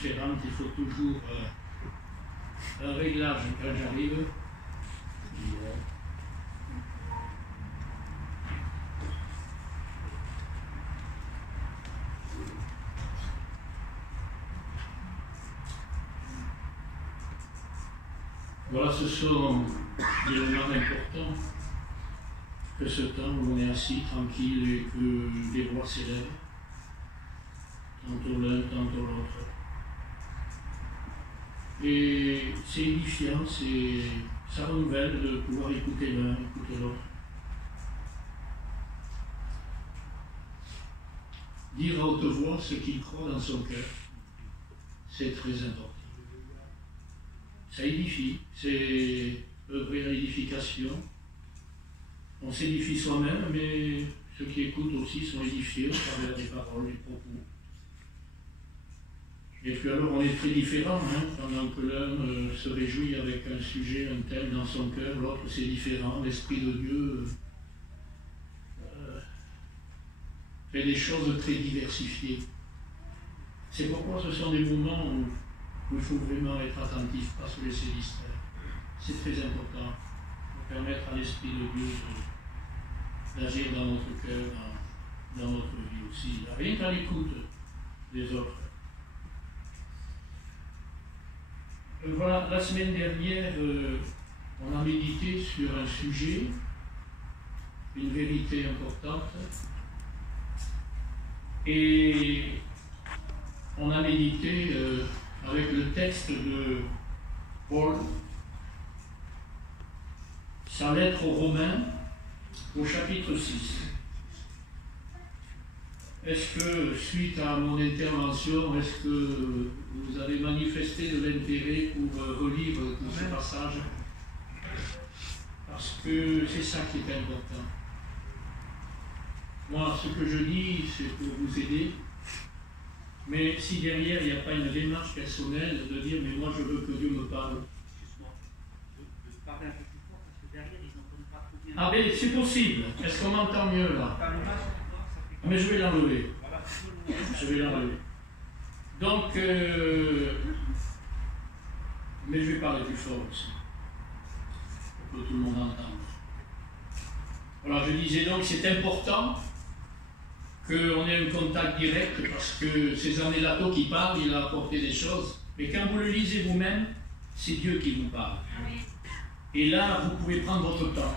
différentes, il faut toujours un réglage quand j'arrive. Voilà, ce sont des moments importants que ce temps où on est assis tranquille et que les voix s'élèvent, tantôt l'un, tantôt l'autre. Et c'est édifiant, ça renouvelle de pouvoir écouter l'un, écouter l'autre. Dire à haute voix ce qu'il croit dans son cœur, c'est très important. Ça édifie, c'est œuvrer à l'édification. On s'édifie soi-même, mais ceux qui écoutent aussi sont édifiés au travers des paroles, des propos. Et puis alors on est très différents, pendant que l'un se réjouit avec un sujet, un thème dans son cœur, l'autre c'est différent, l'Esprit de Dieu fait des choses très diversifiées. C'est pourquoi ce sont des moments où il faut vraiment être attentif, pas se laisser distraire. C'est très important pour permettre à l'Esprit de Dieu d'agir dans notre cœur, dans notre vie aussi, rien qu'à l'écoute des autres. Voilà, la semaine dernière, on a médité sur un sujet, une vérité importante, et on a médité avec le texte de Paul, sa lettre aux Romains, au chapitre 6. Est-ce que, suite à mon intervention, est-ce que vous avez manifesté de l'intérêt pour relire tout ce passage? Parce que c'est ça qui est important. Moi, ce que je dis, c'est pour vous aider. Mais si derrière, il n'y a pas une démarche personnelle de dire « mais moi, je veux que Dieu me parle ». Excuse-moi, de parler un peu plus fort, parce que derrière, ils n'entendent pas trop bien. Ah ben, c'est possible. Est-ce qu'on m'entend mieux, là? Mais je vais l'enlever. Je vais l'enlever. Donc, mais je vais parler plus fort aussi, pour que tout le monde entende. Voilà, je disais donc, c'est important qu'on ait un contact direct, parce que c'est Zanellato qui parle, il a apporté des choses, mais quand vous le lisez vous-même, c'est Dieu qui vous parle. Et là, vous pouvez prendre votre temps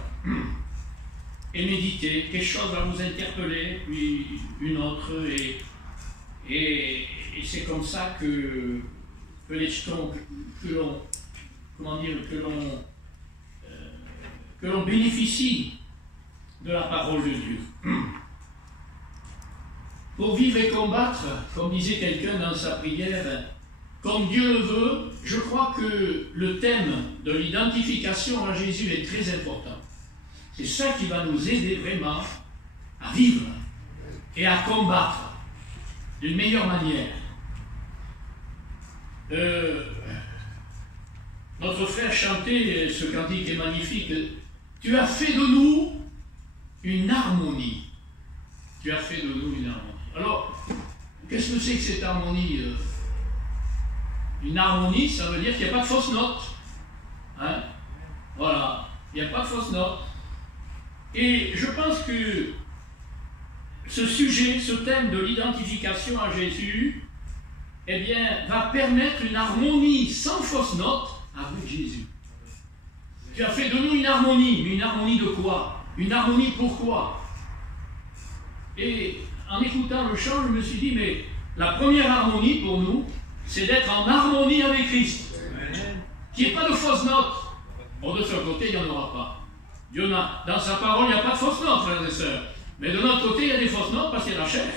et méditer, quelque chose va vous interpeller, puis une autre, et c'est comme ça que l'on bénéficie de la parole de Dieu. Pour vivre et combattre, comme disait quelqu'un dans sa prière, comme Dieu le veut, je crois que le thème de l'identification à Jésus est très important. C'est ça qui va nous aider vraiment à vivre et à combattre d'une meilleure manière. Notre frère chantait, ce cantique est magnifique, « Tu as fait de nous une harmonie. » Tu as fait de nous une harmonie. Alors, qu'est-ce que c'est que cette harmonie? Une harmonie, ça veut dire qu'il n'y a pas de fausses notes. Hein? Voilà, il n'y a pas de fausses notes. Et je pense que ce sujet, ce thème de l'identification à Jésus, eh bien, va permettre une harmonie sans fausses notes avec Jésus. Tu as fait de nous une harmonie, mais une harmonie de quoi? Une harmonie pourquoi? Et en écoutant le chant, je me suis dit, mais la première harmonie pour nous, c'est d'être en harmonie avec Christ. Qu'il n'y ait pas de fausses notes. Bon, de son côté, il n'y en aura pas. Dieu dans sa parole, il n'y a pas de fausses notes, frères et sœurs. Mais de notre côté, il y a des fausses notes parce qu'il y a la chair,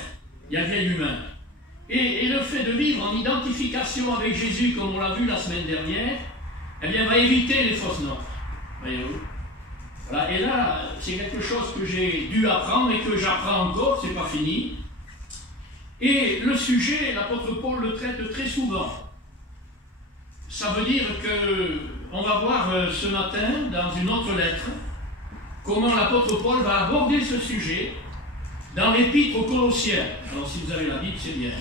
il y a bien l'humain. Et le fait de vivre en identification avec Jésus, comme on l'a vu la semaine dernière, eh bien, va éviter les fausses notes. Voyez-vous? Voilà. Et là, c'est quelque chose que j'ai dû apprendre et que j'apprends encore, c'est pas fini. Et le sujet, l'apôtre Paul le traite très souvent. Ça veut dire que on va voir ce matin, dans une autre lettre, comment l'apôtre Paul va aborder ce sujet dans l'épître aux Colossiens. Alors si vous avez la Bible, c'est bien.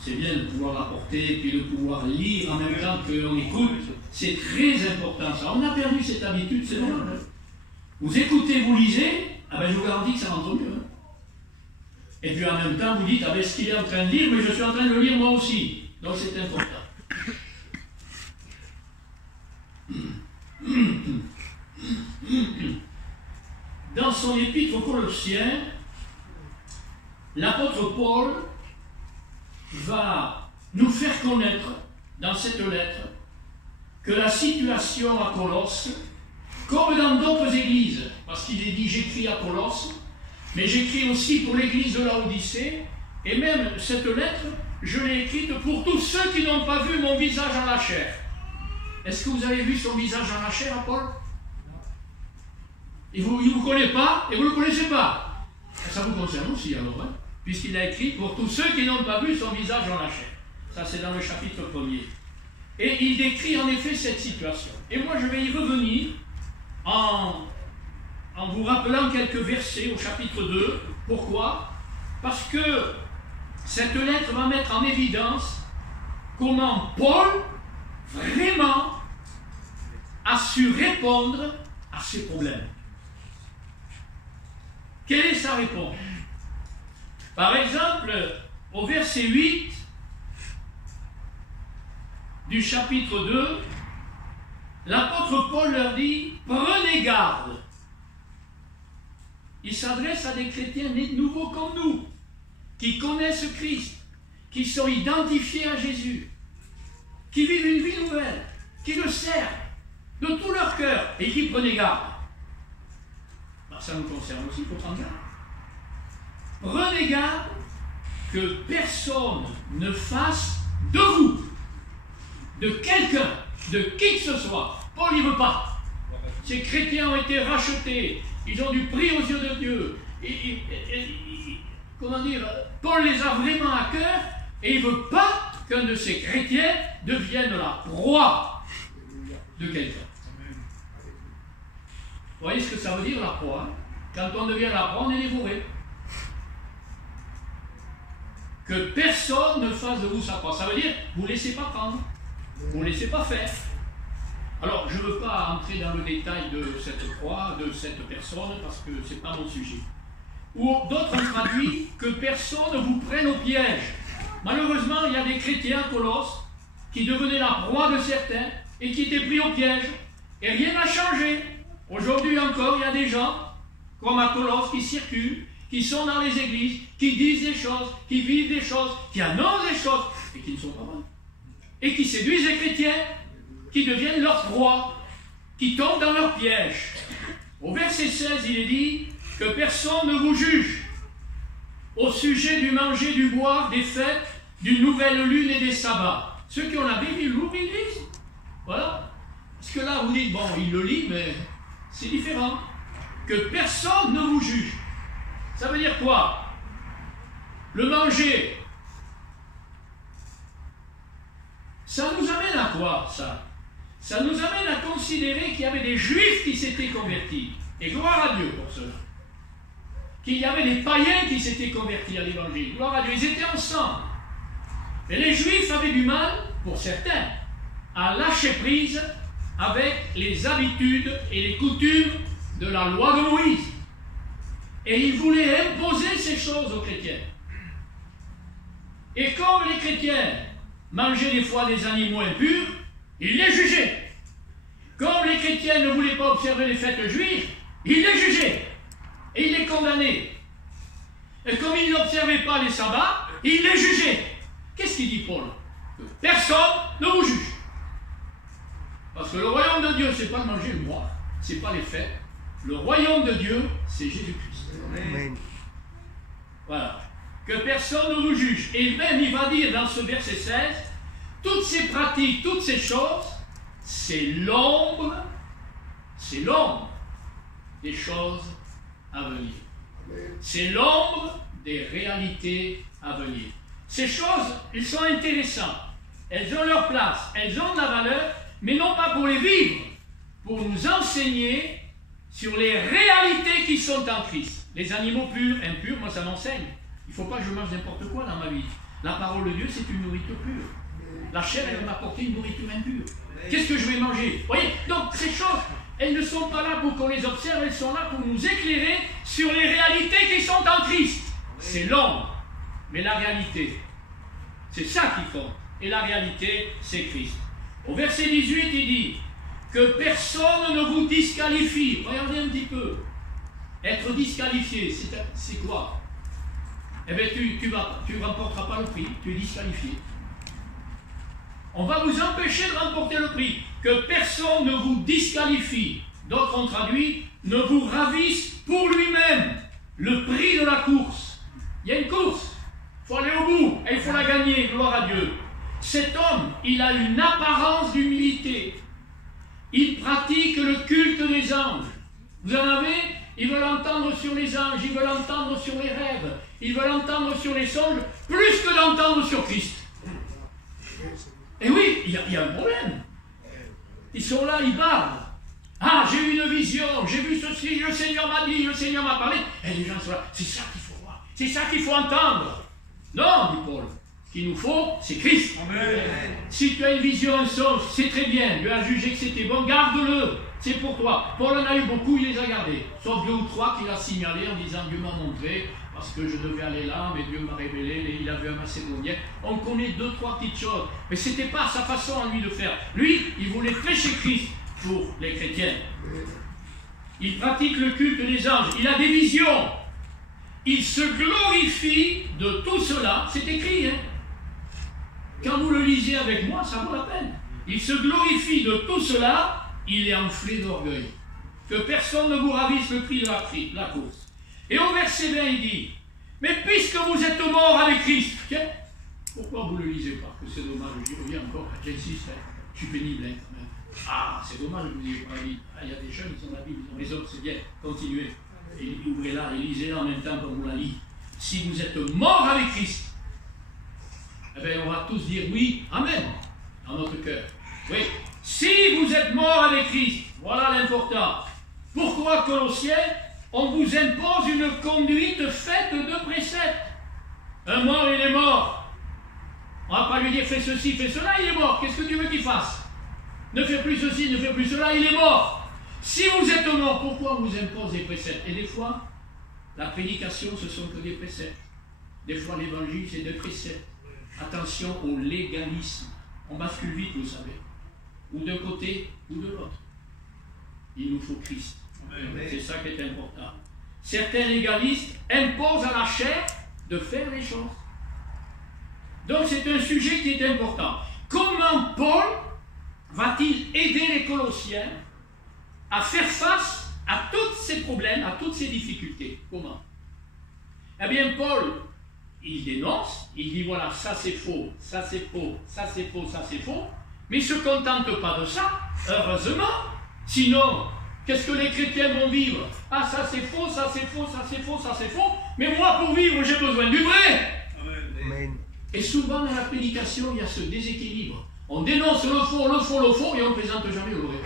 C'est bien de pouvoir apporter, puis de pouvoir lire en même temps qu'on écoute. C'est très important ça. On a perdu cette habitude, c'est normal. Vous écoutez, vous lisez, ah ben je vous garantis que ça rentre mieux. Hein. Et puis en même temps, vous dites, ah ben ce qu'il est en train de lire, mais je suis en train de le lire moi aussi. Donc c'est important. Dans son épître aux Colossiens, l'apôtre Paul va nous faire connaître dans cette lettre que la situation à Colosse, comme dans d'autres églises, parce qu'il est dit j'écris à Colosse, mais j'écris aussi pour l'église de Laodicée, et même cette lettre, je l'ai écrite pour tous ceux qui n'ont pas vu mon visage en la chair. Est-ce que vous avez vu son visage en la chair à Paul? Il ne vous connaît pas et vous ne le connaissez pas. Ça vous concerne aussi alors, hein, puisqu'il a écrit pour tous ceux qui n'ont pas vu son visage en la chair. Ça c'est dans le chapitre 1er. Et il décrit en effet cette situation. Et moi je vais y revenir en vous rappelant quelques versets au chapitre 2. Pourquoi? Parce que cette lettre va mettre en évidence comment Paul vraiment a su répondre à ces problèmes. Quelle est sa réponse? Par exemple, au verset 8 du chapitre 2, l'apôtre Paul leur dit « Prenez garde ». Il s'adresse à des chrétiens nés de nouveau comme nous, qui connaissent Christ, qui sont identifiés à Jésus, qui vivent une vie nouvelle, qui le servent de tout leur cœur et qui prenez garde. Ben, ça nous concerne aussi, il faut prendre garde. Prenez garde que personne ne fasse de vous, de quelqu'un, de qui que ce soit. Paul n'y veut pas. Ces chrétiens ont été rachetés, ils ont du prix aux yeux de Dieu. Comment dire, Paul les a vraiment à cœur et il ne veut pas qu'un de ces chrétiens devienne la proie de quelqu'un. Vous voyez ce que ça veut dire la proie, hein? Quand on devient la proie, on est dévoré. Que personne ne fasse de vous sa proie. Ça veut dire, vous ne laissez pas prendre, vous ne laissez pas faire. Alors, je ne veux pas entrer dans le détail de cette proie, de cette personne, parce que ce n'est pas mon sujet. Ou d'autres ont traduit que personne ne vous prenne au piège. Malheureusement, il y a des chrétiens à Colosse qui devenaient la proie de certains et qui étaient pris au piège. Et rien n'a changé. Aujourd'hui encore, il y a des gens, comme à Colosse, qui circulent, qui sont dans les églises, qui disent des choses, qui vivent des choses, qui annoncent des choses, et qui ne sont pas vraies. Et qui séduisent les chrétiens, qui deviennent leurs proies, qui tombent dans leur piège. Au verset 16, il est dit que personne ne vous juge au sujet du manger, du boire, des fêtes, d'une nouvelle lune et des sabbats. Ceux qui ont la Bible, ils l'ouvrent, ils lisent. Voilà. Parce que là, vous dites, bon, il le lit, mais c'est différent. Que personne ne vous juge. Ça veut dire quoi? Le manger. Ça nous amène à quoi, ça? Ça nous amène à considérer qu'il y avait des juifs qui s'étaient convertis. Et gloire à Dieu pour cela. Qu'il y avait des païens qui s'étaient convertis à l'évangile. Gloire à Dieu, ils étaient ensemble. Mais les juifs avaient du mal, pour certains, à lâcher prise avec les habitudes et les coutumes de la loi de Moïse. Et ils voulaient imposer ces choses aux chrétiens. Et comme les chrétiens mangeaient des fois des animaux impurs, ils les jugeaient. Comme les chrétiens ne voulaient pas observer les fêtes juives, ils les jugeaient. Et ils les condamnaient. Et comme ils n'observaient pas les sabbats, ils les jugeaient. Qu'est-ce qu'il dit Paul? Que personne ne vous juge. Parce que le royaume de Dieu, ce n'est pas le manger et le boire. Ce n'est pas les fêtes. Le royaume de Dieu, c'est Jésus-Christ. Amen. Voilà. Que personne ne vous juge. Et même, il va dire dans ce verset 16, toutes ces pratiques, toutes ces choses, c'est l'ombre des choses à venir. C'est l'ombre des réalités à venir. Ces choses, elles sont intéressantes. Elles ont leur place, elles ont de la valeur, mais non pas pour les vivre, pour nous enseigner sur les réalités qui sont en Christ. Les animaux purs, impurs, moi ça m'enseigne. Il ne faut pas que je mange n'importe quoi dans ma vie. La parole de Dieu, c'est une nourriture pure. La chair, elle va m'apporter une nourriture impure. Qu'est-ce que je vais manger? Vous voyez? Donc, ces choses, elles ne sont pas là pour qu'on les observe, elles sont là pour nous éclairer sur les réalités qui sont en Christ. C'est l'ombre, mais la réalité, c'est ça qui compte. Et la réalité, c'est Christ. Au verset 18, il dit que personne ne vous disqualifie. Regardez un petit peu. Être disqualifié, c'est quoi? Eh bien, tu ne remporteras pas le prix, tu es disqualifié. On va vous empêcher de remporter le prix. Que personne ne vous disqualifie. D'autres ont traduit, ne vous ravisse pour lui-même. Le prix de la course. Il y a une course. Il faut aller au bout et il faut la gagner, gloire à Dieu. Cet homme, il a une apparence d'humilité. Il pratique le culte des anges. Vous en avez? Il veut l'entendre sur les anges, il veut l'entendre sur les rêves, il veut l'entendre sur les songes, plus que l'entendre sur Christ. Et oui, il y a un problème. Ils sont là, ils parlent. Ah, j'ai eu une vision, j'ai vu ceci, le Seigneur m'a dit, le Seigneur m'a parlé. Et les gens sont là, c'est ça qu'il faut voir, c'est ça qu'il faut entendre. Non, dit Paul, ce qu'il nous faut, c'est Christ. Amen. Si tu as une vision, un songe, c'est très bien, Dieu a jugé que c'était bon, garde-le, c'est pour toi. Paul en a eu beaucoup, il les a gardés, sauf 2 ou 3 qu'il a signalés en disant Dieu m'a montré, parce que je devais aller là, mais Dieu m'a révélé, il a vu un Macédonien. On connaît 2 ou 3 petites choses, mais ce n'était pas sa façon à lui de faire. Lui, il voulait prêcher Christ pour les chrétiens. Il pratique le culte des anges, il a des visions. Il se glorifie de tout cela, c'est écrit, hein. Quand vous le lisez avec moi, ça vaut la peine. Il se glorifie de tout cela, il est enflé d'orgueil. Que personne ne vous ravisse le prix de la course. Et au verset 20, il dit, mais puisque vous êtes mort avec Christ, tiens, pourquoi vous ne le lisez pas? Que c'est dommage, je reviens encore, j'insiste, je suis pénible quand même. Ah, c'est dommage, je vous dis, il y a des jeunes qui ont la Bible, ils ont les autres, c'est bien, continuez. Et ouvrez-la et lisez-la en même temps qu'on vous la lit. Si vous êtes mort avec Christ, eh bien, on va tous dire oui, amen, dans notre cœur. Oui, si vous êtes mort avec Christ, voilà l'important. Pourquoi, Colossiens, on vous impose une conduite faite de préceptes? Un mort, il est mort. On ne va pas lui dire fais ceci, fais cela, il est mort. Qu'est-ce que tu veux qu'il fasse? Ne fais plus ceci, ne fais plus cela, il est mort. Si vous êtes mort, pourquoi on vous impose des préceptes? Et des fois, la prédication, ce sont que des préceptes. Des fois, l'évangile, c'est des préceptes. Attention au légalisme. On bascule vite, vous savez. Ou d'un côté, ou de l'autre. Il nous faut Christ. C'est ça qui est important. Certains légalistes imposent à la chair de faire les choses. Donc c'est un sujet qui est important. Comment Paul va-t-il aider les Colossiens à faire face à tous ces problèmes, à toutes ces difficultés? Comment? Eh bien, Paul, il dénonce, il dit voilà, ça c'est faux, ça c'est faux, ça c'est faux, ça c'est faux, mais il ne se contente pas de ça, heureusement, sinon, qu'est-ce que les chrétiens vont vivre? Ah, ça c'est faux, ça c'est faux, ça c'est faux, ça c'est faux, mais moi pour vivre, j'ai besoin du vrai. Amen. Et souvent dans la prédication, il y a ce déséquilibre. On dénonce le faux, le faux, le faux, et on ne présente jamais le vrai.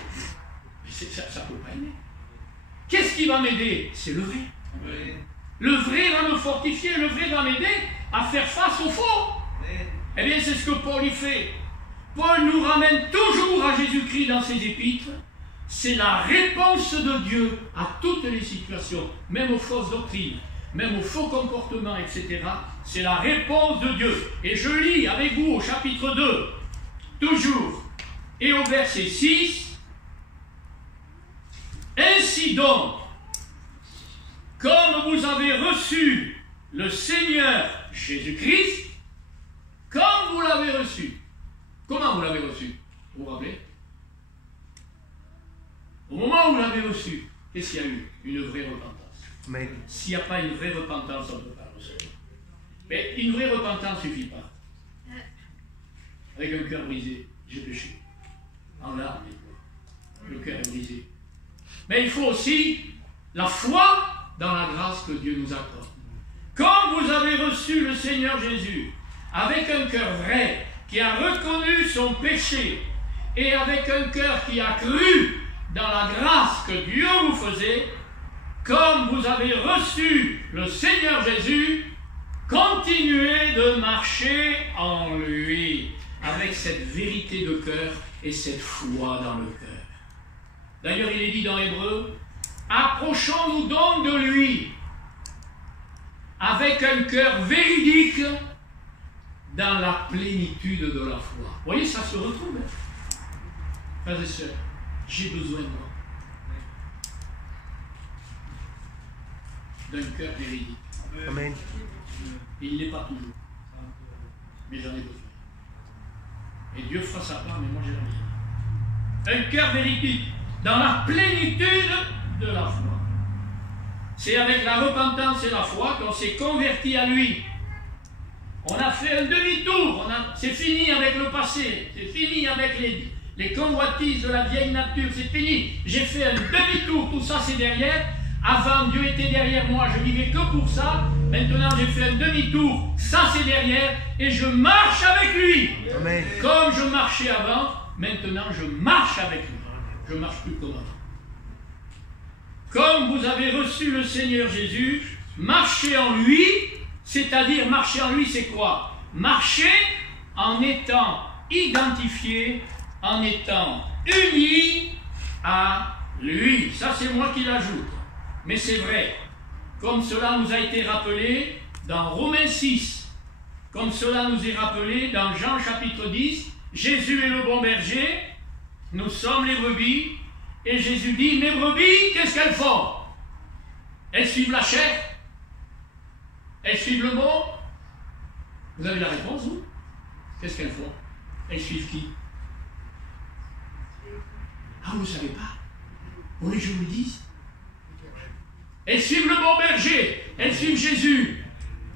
Mais ça ne peut pas aider. Qu'est-ce qui va m'aider? C'est le vrai. Amen. Le vrai va me fortifier, le vrai va m'aider à faire face au faux. Amen. Eh bien, c'est ce que Paul y fait. Paul nous ramène toujours à Jésus-Christ dans ses épîtres. C'est la réponse de Dieu à toutes les situations, même aux fausses doctrines, même aux faux comportements, etc. C'est la réponse de Dieu. Et je lis avec vous au chapitre 2, toujours, et au verset 6. Ainsi donc, comme vous avez reçu le Seigneur Jésus-Christ, comme vous l'avez reçu. Comment vous l'avez reçu? Vous vous rappelez? Au moment où vous l'avez reçu, qu'est-ce qu'il y a eu? Une vraie repentance. S'il n'y a pas une vraie repentance, on ne peut pas le recevoir. Mais une vraie repentance ne suffit pas. Avec un cœur brisé, j'ai péché. En larmes, le cœur est brisé. Mais il faut aussi la foi dans la grâce que Dieu nous accorde. Quand vous avez reçu le Seigneur Jésus, avec un cœur vrai, qui a reconnu son péché, et avec un cœur qui a cru dans la grâce que Dieu vous faisait, comme vous avez reçu le Seigneur Jésus, continuez de marcher en lui, avec cette vérité de cœur et cette foi dans le cœur. D'ailleurs, il est dit dans Hébreu, approchons-nous donc de lui, avec un cœur véridique, dans la plénitude de la foi. Vous voyez, ça se retrouve. Frères et sœurs, j'ai besoin de moi. D'un cœur véridique. Amen. Il ne l'est pas toujours. Mais j'en ai besoin. Et Dieu fera sa part, mais moi j'ai la mienne. Un cœur véridique, dans la plénitude de la foi. C'est avec la repentance et la foi qu'on s'est converti à lui. On a fait un demi-tour, c'est fini avec le passé, c'est fini avec les convoitises de la vieille nature, c'est fini. J'ai fait un demi-tour, tout ça c'est derrière. Avant, Dieu était derrière moi, je vivais que pour ça. Maintenant, j'ai fait un demi-tour, ça c'est derrière, et je marche avec lui. Amen. Comme je marchais avant, maintenant je marche avec lui. Je ne marche plus comme avant. Comme vous avez reçu le Seigneur Jésus, marchez en lui. C'est-à-dire, marcher en lui, c'est quoi? Marcher en étant identifié, en étant uni à lui. Ça, c'est moi qui l'ajoute. Mais c'est vrai. Comme cela nous a été rappelé dans Romains 6, comme cela nous est rappelé dans Jean chapitre 10, Jésus est le bon berger, nous sommes les brebis, et Jésus dit, mes brebis, qu'est-ce qu'elles font? Elles suivent la chair? Elles suivent le mot? Vous avez la réponse, vous? Qu'est-ce qu'elles font? Elles suivent qui? Ah, vous ne savez pas? Vous voulez que je vous le dise? Elles suivent le bon berger, elles suivent Jésus.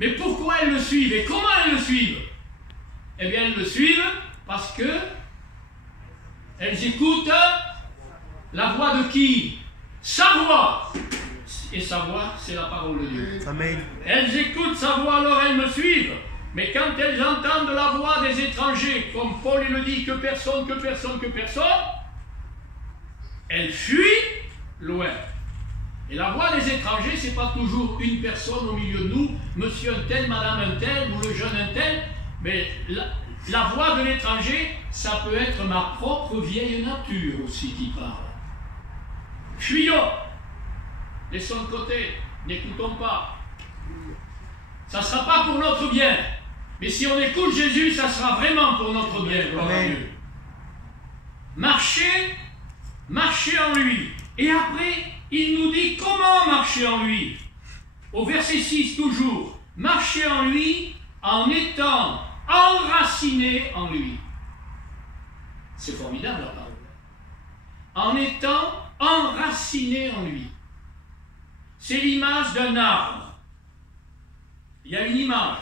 Mais pourquoi elles le suivent? Et comment elles le suivent? Eh bien, elles le suivent parce que elles écoutent la voix de qui? Sa voix. Et sa voix, c'est la parole de Dieu. Amen. Elles écoutent sa voix, alors elles me suivent. Mais quand elles entendent la voix des étrangers, comme Paul le dit, que personne, elles fuient loin. Et la voix des étrangers, ce n'est pas toujours une personne au milieu de nous, monsieur un tel, madame un tel, ou le jeune un tel, mais la voix de l'étranger, ça peut être ma propre vieille nature aussi qui parle. Fuyons. Laissons de côté, n'écoutons pas. Ça ne sera pas pour notre bien. Mais si on écoute Jésus, ça sera vraiment pour notre bien, gloire à Dieu. Marchez en lui. Et après, il nous dit comment marcher en lui. Au verset 6 toujours, marchez en lui en étant enraciné en lui. C'est formidable la parole. En étant enraciné en lui. C'est l'image d'un arbre. Il y a une image.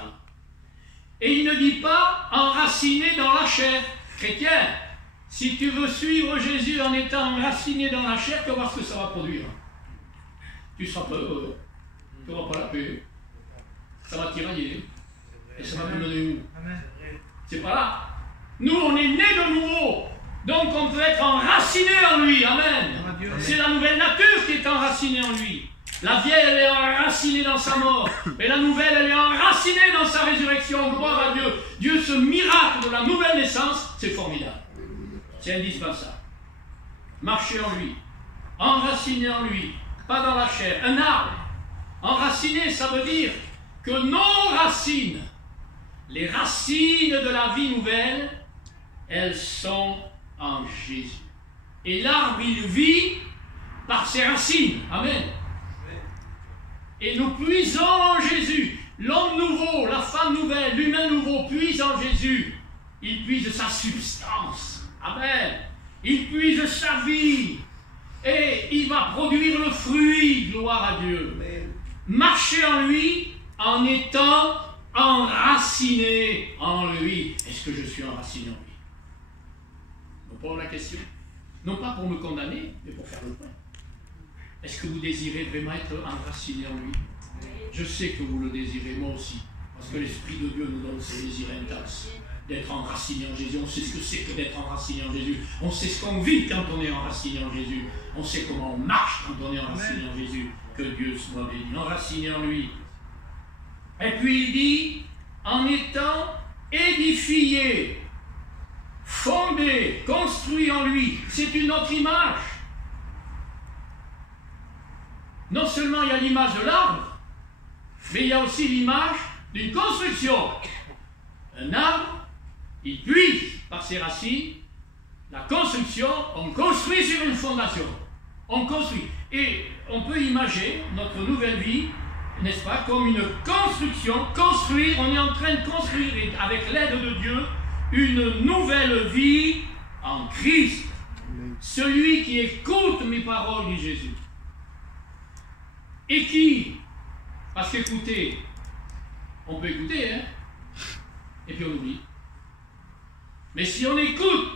Et il ne dit pas enraciné dans la chair. Chrétien, si tu veux suivre Jésus en étant enraciné dans la chair, tu vas voir ce que ça va produire. Tu seras pas heureux. Tu n'auras pas la paix. Ça va tirailler. Et ça va te mener où? C'est pas là. Nous, on est nés de nouveau. Donc on peut être enraciné en lui. Amen. C'est la nouvelle nature qui est enracinée en lui. La vieille, elle est enracinée dans sa mort. Mais la nouvelle, elle est enracinée dans sa résurrection. Gloire à Dieu. Dieu, ce miracle de la nouvelle naissance, c'est formidable. C'est indispensable. Marcher en lui. Enraciné en lui. Pas dans la chair. Un arbre. Enraciné, ça veut dire que nos racines, les racines de la vie nouvelle, elles sont en Jésus. Et l'arbre, il vit par ses racines. Amen. Et nous puisons en Jésus. L'homme nouveau, la femme nouvelle, l'humain nouveau puise en Jésus. Il puise sa substance. Amen. Il puise sa vie. Et il va produire le fruit. Gloire à Dieu. Marcher en lui en étant enraciné en lui. Est-ce que je suis enraciné en lui? On pose la question. Non pas pour me condamner, mais pour faire le point. Est-ce que vous désirez vraiment être enraciné en lui? Je sais que vous le désirez, moi aussi. Parce que l'Esprit de Dieu nous donne ces désirs intenses. D'être enraciné en Jésus. On sait ce que c'est que d'être enraciné en Jésus. On sait ce qu'on vit quand on est enraciné en Jésus. On sait comment on marche quand on est enraciné en Jésus. Que Dieu soit béni. Enraciné en lui. Et puis il dit, en étant édifié, fondé, construit en lui. C'est une autre image. Non seulement il y a l'image de l'arbre, mais il y a aussi l'image d'une construction. Un arbre, il puise par ses racines. La construction, on construit sur une fondation. On construit. Et on peut imaginer notre nouvelle vie, n'est-ce pas, comme une construction. Construire, on est en train de construire, avec l'aide de Dieu, une nouvelle vie en Christ. Celui qui écoute mes paroles, dit Jésus. Et qui, parce qu'écouter, on peut écouter, hein, et puis on oublie. Mais si on écoute,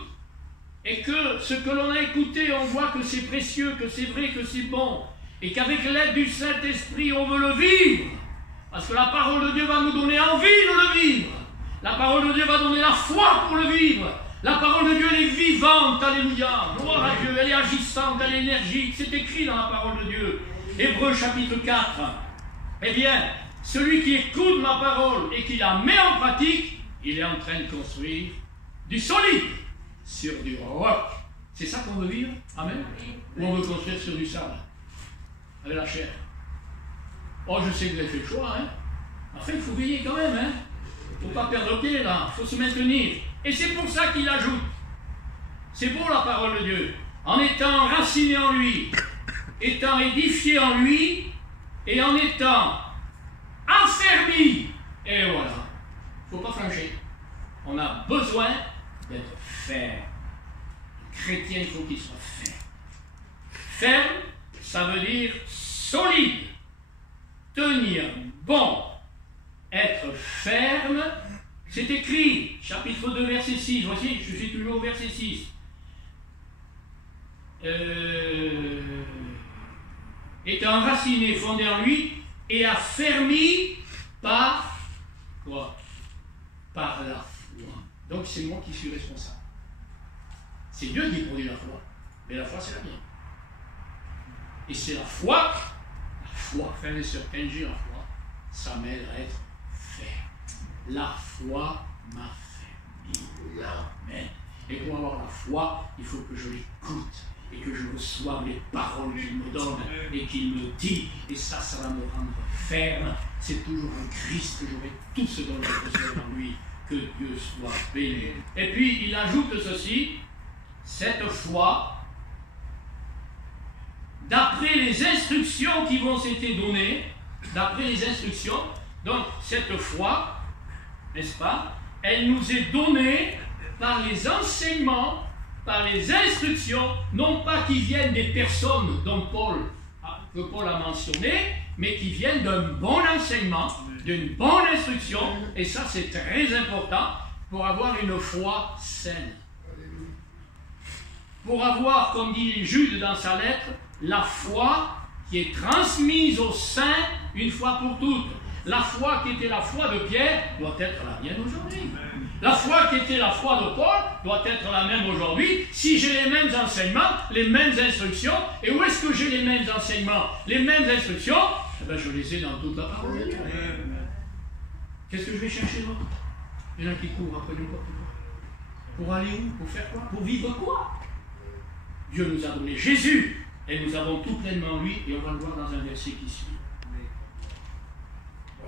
et que ce que l'on a écouté, on voit que c'est précieux, que c'est vrai, que c'est bon, et qu'avec l'aide du Saint-Esprit, on veut le vivre, parce que la parole de Dieu va nous donner envie de le vivre. La parole de Dieu va donner la foi pour le vivre. La parole de Dieu, elle est vivante, alléluia. Gloire à Dieu, elle est agissante, elle est énergique. C'est écrit dans la parole de Dieu. Hébreux chapitre 4. Eh bien, celui qui écoute ma parole et qui la met en pratique, il est en train de construire du solide sur du roc. C'est ça qu'on veut vivre? Amen. Ou on veut construire sur du sable? Avec la chair. Oh, je sais que vous avez fait le choix, hein. Enfin, il faut veiller quand même, hein. Il ne faut pas perdre le pied, là. Il faut se maintenir. Et c'est pour ça qu'il ajoute. C'est beau, la parole de Dieu. En étant enraciné en lui, étant édifié en lui, et en étant affermi. Et voilà. Il ne faut pas flancher. On a besoin d'être ferme. Le chrétien, il faut qu'il soit ferme. Ferme, ça veut dire solide. Tenir bon. Être ferme, c'est écrit, chapitre 2, verset 6. Voici, je suis toujours au verset 6. Étant enraciné, fondé en lui, et affermi par quoi? Par la foi. Donc c'est moi qui suis responsable. C'est Dieu qui produit la foi. Mais la foi, c'est la mienne. Et c'est la foi, frères et sœurs, quand j'ai la foi, ça m'aide à être ferme. La foi m'a fermé. Amen. Et pour avoir la foi, il faut que je l'écoute et que je reçoive les paroles qu'il me donne et qu'il me dit. Et ça va me rendre ferme. C'est toujours en Christ que j'aurai tout ce dont je besoin en lui. Que Dieu soit béni. Et puis, il ajoute ceci, cette foi, d'après les instructions qui vont s'être données, d'après les instructions, donc cette foi, n'est-ce pas, elle nous est donnée par les enseignements, par les instructions, non pas qui viennent des personnes dont que Paul a mentionné, mais qui viennent d'un bon enseignement, d'une bonne instruction, et ça c'est très important pour avoir une foi saine. Pour avoir, comme dit Jude dans sa lettre, la foi qui est transmise aux saints une fois pour toutes. La foi qui était la foi de Pierre doit être la mienne aujourd'hui. La foi qui était la foi de Paul doit être la même aujourd'hui si j'ai les mêmes enseignements, les mêmes instructions. Et où est-ce que j'ai les mêmes enseignements, les mêmes instructions? Eh bien, je les ai dans toute la parole de Dieu. Qu'est-ce que je vais chercher d'autre? Il y en a qui courent après n'importe quoi. Pour aller où? Pour faire quoi? Pour vivre quoi? Dieu nous a donné Jésus et nous avons tout pleinement en lui, et on va le voir dans un verset qui suit.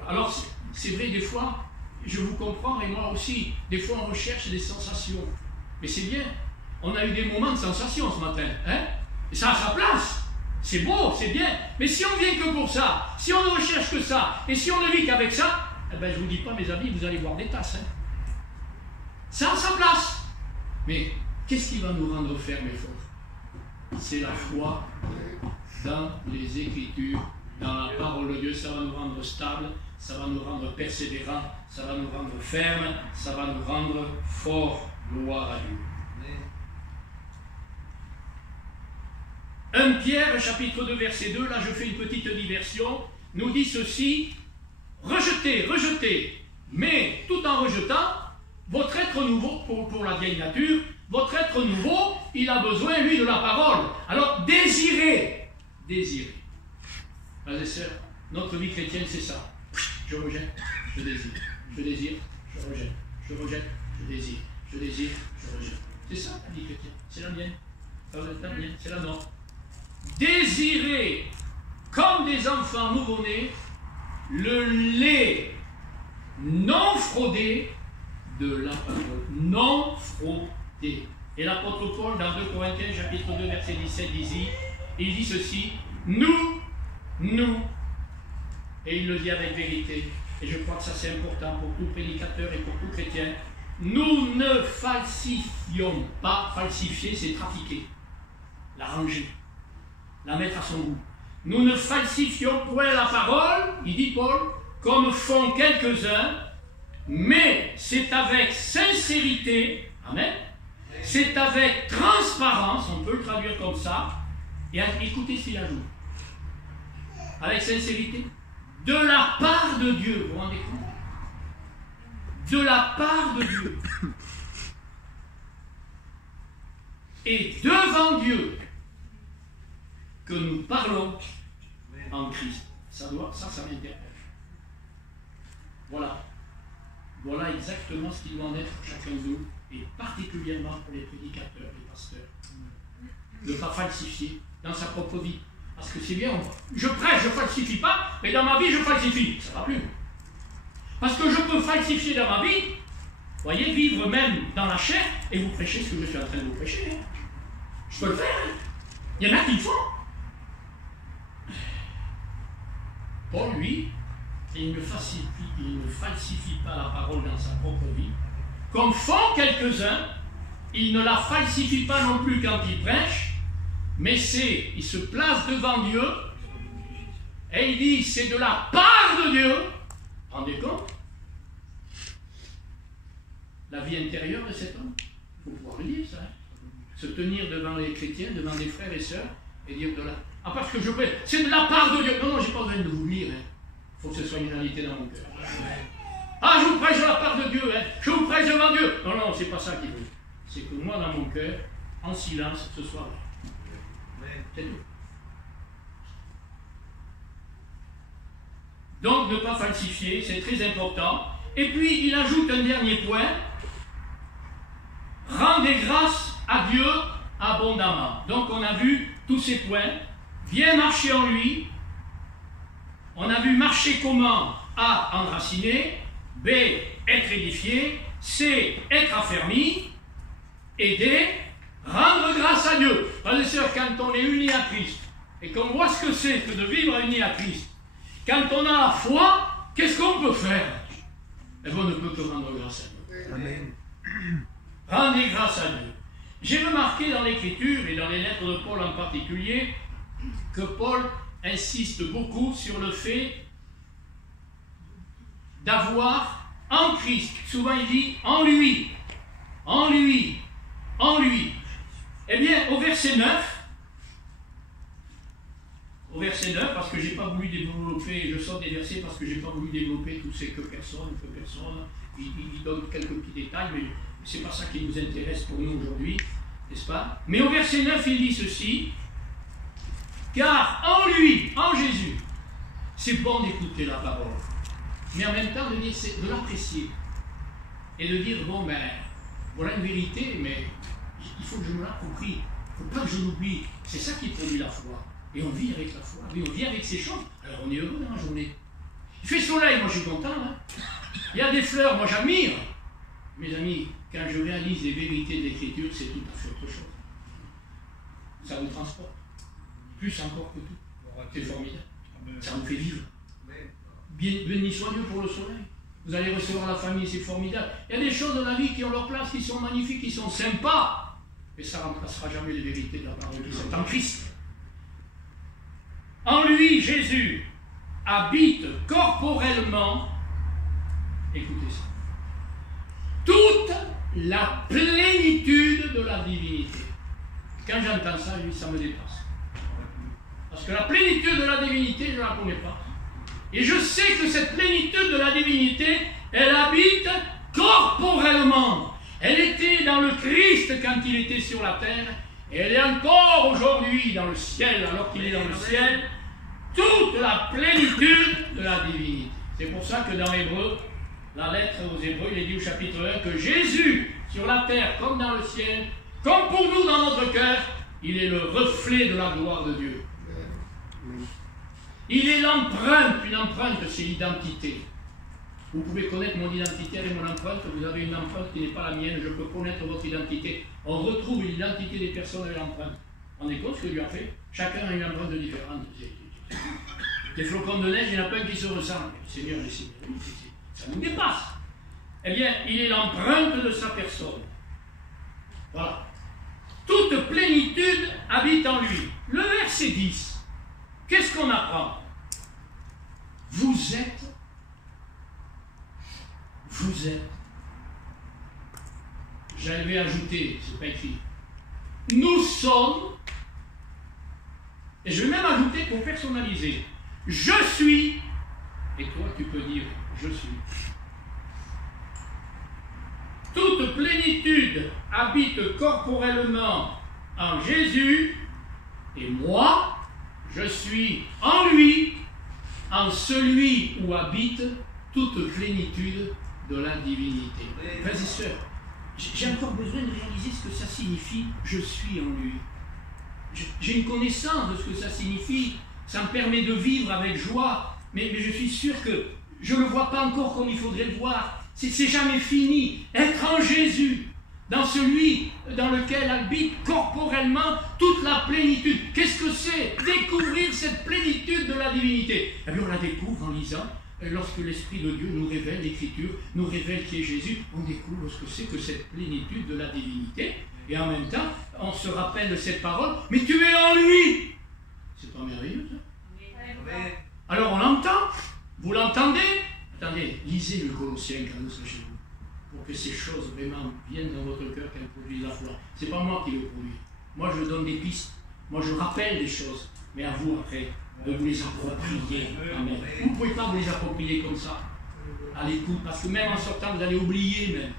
Alors, c'est vrai, des fois, je vous comprends, et moi aussi, des fois on recherche des sensations. Mais c'est bien. On a eu des moments de sensations ce matin. Hein? Et ça a sa place. C'est beau, c'est bien. Mais si on vient que pour ça, si on ne recherche que ça, et si on ne vit qu'avec ça, eh ben, je ne vous dis pas, mes amis, vous allez voir des tasses. Hein? Ça a sa place. Mais qu'est-ce qui va nous rendre fermes et forts? C'est la foi dans les Écritures, dans la parole de Dieu. Ça va nous rendre stables, ça va nous rendre persévérants, ça va nous rendre fermes, ça va nous rendre forts. Gloire à Dieu. 1 Pierre, chapitre 2, verset 2, là je fais une petite diversion, nous dit ceci: rejetez, mais tout en rejetant, votre être nouveau, pour la vieille nature, votre être nouveau, il a besoin, lui, de la parole. Alors, désirez. Frères et sœurs, notre vie chrétienne, c'est ça. je rejette, je désire, je désire, je rejette, je rejette, je désire, je désire, je rejette. C'est ça la vie chrétienne, c'est la mienne. C'est la nôtre. Désirez, comme des enfants nouveau-nés, le lait non fraudé de la parole. Non fraudé. Et l'apôtre Paul, dans 2 Corinthiens, chapitre 2, verset 17, il dit ceci, nous, et il le dit avec vérité, et je crois que ça c'est important pour tout prédicateur et pour tout chrétien, nous ne falsifions pas. Falsifier, c'est trafiquer, la ranger, la mettre à son goût. Nous ne falsifions point la parole, il dit Paul, comme font quelques-uns, mais c'est avec sincérité, amen, c'est avec transparence, on peut le traduire comme ça, et écoutez ce qu'il ajoute, avec sincérité, de la part de Dieu, vous vous rendez compte? De la part de Dieu. Et devant Dieu, que nous parlons en Christ. Ça m'interpelle. Voilà exactement ce qu'il doit en être pour chacun de nous, et particulièrement pour les prédicateurs, les pasteurs. Ne pas falsifier dans sa propre vie. Parce que c'est bien, je prêche, je ne falsifie pas, mais dans ma vie, je falsifie. Ça ne va plus. Parce que je peux falsifier dans ma vie, voyez, vivre même dans la chair, et vous prêchez ce que je suis en train de vous prêcher. Je peux le faire. Il y en a qui le font. Paul, lui, il ne falsifie pas la parole dans sa propre vie. Comme font quelques-uns, il ne la falsifie pas non plus quand il prêche, mais il se place devant Dieu, et il dit, c'est de la part de Dieu. Rendez compte? La vie intérieure de cet homme. Il faut pouvoir le dire, ça. Se tenir devant les chrétiens, devant des frères et sœurs, et dire de la... Ah, parce que je prêche, c'est de la part de Dieu. Non, j'ai pas besoin de vous lire. Il faut que ce soit une réalité dans mon cœur. Ah, je vous prêche de la part de Dieu. Je vous prêche devant Dieu. Non, c'est pas ça qu'il veut. C'est que moi, dans mon cœur, en silence, ce soir-là. C'est tout. Donc, ne pas falsifier, c'est très important. Et puis, il ajoute un dernier point. Rendez grâce à Dieu abondamment. Donc, on a vu tous ces points. Bien marcher en lui. On a vu marcher comment? A, enraciner. B, être édifié. C, être affermi. Et D, rendre grâce à Dieu. Frères et sœurs, quand on est unis à Christ, et qu'on voit ce que c'est que de vivre unis à Christ, quand on a la foi, qu'est-ce qu'on peut faire? Eh bien, on ne peut que rendre grâce à Dieu. Amen. Rendez grâce à Dieu. J'ai remarqué dans l'Écriture, et dans les lettres de Paul en particulier, que Paul insiste beaucoup sur le fait d'avoir en Christ. Souvent il dit en lui, en lui, en lui. Eh bien, au verset 9, parce que je n'ai pas voulu développer, je sors des versets parce que je n'ai pas voulu développer tous ces que personne, il donne quelques petits détails, mais ce n'est pas ça qui nous intéresse pour nous aujourd'hui, n'est-ce pas? Mais au verset 9, il dit ceci, car en lui, en Jésus, c'est bon d'écouter la parole, mais en même temps de l'apprécier, et de dire, bon ben, voilà une vérité, mais il faut que je me l'approprie, il ne faut pas que je l'oublie, c'est ça qui produit la foi. Et on vit avec la foi, oui, on vit avec ces choses. Alors on est heureux dans la journée. Il fait soleil, moi je suis content. Hein. Il y a des fleurs, moi j'admire. Mes amis, quand je réalise les vérités de l'Écriture, c'est tout à fait autre chose. Ça vous transporte. Plus encore que tout. C'est formidable. Ça vous fait vivre. Béni soit Dieu pour le soleil. Vous allez recevoir la famille, c'est formidable. Il y a des choses dans la vie qui ont leur place, qui sont magnifiques, qui sont sympas. Mais ça ne remplacera jamais les vérités de la parole qui sont en Christ. En lui, Jésus habite corporellement, écoutez ça, toute la plénitude de la divinité. Quand j'entends ça, ça me dépasse. Parce que la plénitude de la divinité, je ne la connais pas. Et je sais que cette plénitude de la divinité, elle habite corporellement. Elle était dans le Christ quand il était sur la terre. Et elle est encore aujourd'hui dans le ciel, alors qu'il est dans le ciel, toute la plénitude de la divinité. C'est pour ça que dans Hébreu, la lettre aux Hébreux, il est dit au chapitre 1 que Jésus, sur la terre comme dans le ciel, comme pour nous dans notre cœur, il est le reflet de la gloire de Dieu. Il est l'empreinte, une empreinte, c'est l'identité. Vous pouvez connaître mon identité avec mon empreinte, vous avez une empreinte qui n'est pas la mienne, je peux connaître votre identité. On retrouve l'identité des personnes avec l'empreinte. On est compte ce que Dieu a fait. Chacun a une empreinte différente. Des flocons de neige, il n'y en a pas un qui se ressemble. Seigneur, ça nous dépasse. Eh bien, il est l'empreinte de sa personne. Voilà. Toute plénitude habite en lui. Le verset 10, qu'est-ce qu'on apprend? Vous êtes, j'avais ajouté, c'est pas écrit, nous sommes, et je vais même ajouter pour personnaliser, je suis, et toi tu peux dire, je suis. Toute plénitude habite corporellement en Jésus, et moi, je suis en lui, en celui où habite toute plénitude de la divinité. Frères et sœurs, j'ai encore besoin de réaliser ce que ça signifie, je suis en lui. J'ai une connaissance de ce que ça signifie, ça me permet de vivre avec joie, mais je suis sûr que je ne le vois pas encore comme il faudrait le voir. C'est jamais fini. Être en Jésus, dans celui dans lequel habite corporellement toute la plénitude. Qu'est-ce que c'est? Découvrir cette plénitude de la divinité. Eh bien, on la découvre en lisant. Lorsque l'Esprit de Dieu nous révèle l'Écriture, nous révèle qui est Jésus, on découvre ce que c'est que cette plénitude de la divinité. Et en même temps, on se rappelle de cette parole, mais tu es en lui. C'est pas merveilleux, ça? Alors on l'entend. Vous l'entendez? Attendez, lisez le Colossiens quand nous sommes chez vous, pour que ces choses vraiment viennent dans votre cœur, qu'elles produisent la foi. C'est pas moi qui le produis. Moi je donne des pistes, moi je rappelle des choses, mais à vous après, de vous les approprier. Amen. Vous ne pouvez pas vous les approprier comme ça, à l'écoute, parce que même en sortant, vous allez oublier même.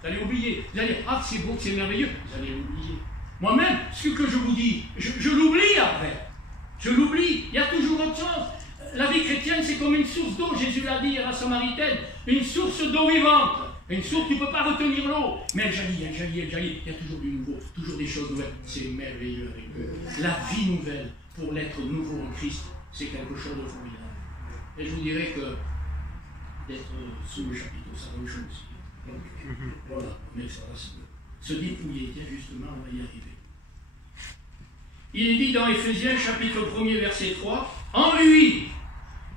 Vous allez oublier. Vous allez dire, ah c'est beau, c'est merveilleux. Vous allez l'oublier. Moi-même, ce que je vous dis, je l'oublie après. Je l'oublie. Il y a toujours autre chose. La vie chrétienne, c'est comme une source d'eau, Jésus l'a dit à la Samaritaine, une source d'eau vivante. Une source, tu ne peux pas retenir l'eau, mais elle jaillit, elle jaillit, elle jaillit. Il y a toujours du nouveau, toujours des choses nouvelles. C'est merveilleux avec eux. La vie nouvelle, pour l'être nouveau en Christ, c'est quelque chose de formidable. Et je vous dirais que d'être sous le chapiteau, ça vaut le chose aussi. Voilà, mais ça va se dépouiller. Tiens, justement, on va y arriver. Il est dit dans Éphésiens, chapitre 1er, verset 3, « En lui,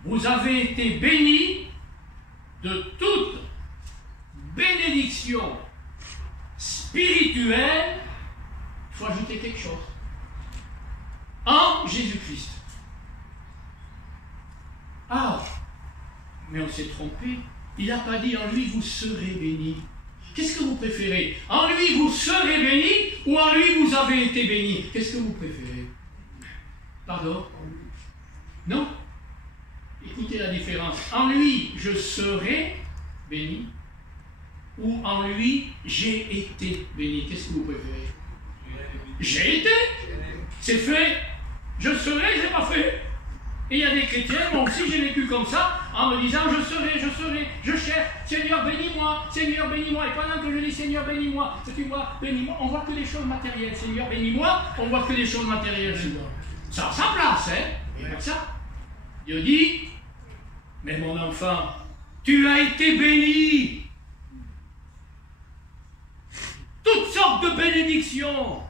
vous avez été bénis de toute bénédiction spirituelle. » Il faut ajouter quelque chose. En Jésus-Christ. Ah, mais on s'est trompé. Il n'a pas dit en lui vous serez bénis. Qu'est-ce que vous préférez? En lui vous serez bénis ou en lui vous avez été bénis? Qu'est-ce que vous préférez? Pardon? Non? Écoutez la différence. En lui je serai béni ou en lui j'ai été béni? Qu'est-ce que vous préférez? J'ai été. C'est fait. Je serai, c'est pas fait. Et il y a des chrétiens, moi aussi j'ai vécu comme ça, en me disant je serai, je cherche, Seigneur bénis-moi, Seigneur bénis-moi. Et pendant que je dis Seigneur bénis-moi, tu vois, bénis-moi, on voit que des choses matérielles. Seigneur bénis-moi, on voit que des choses matérielles. Ça a sa place, hein? Et comme ça, Dieu dit, mais mon enfant, tu as été béni. Toutes sortes de bénédictions.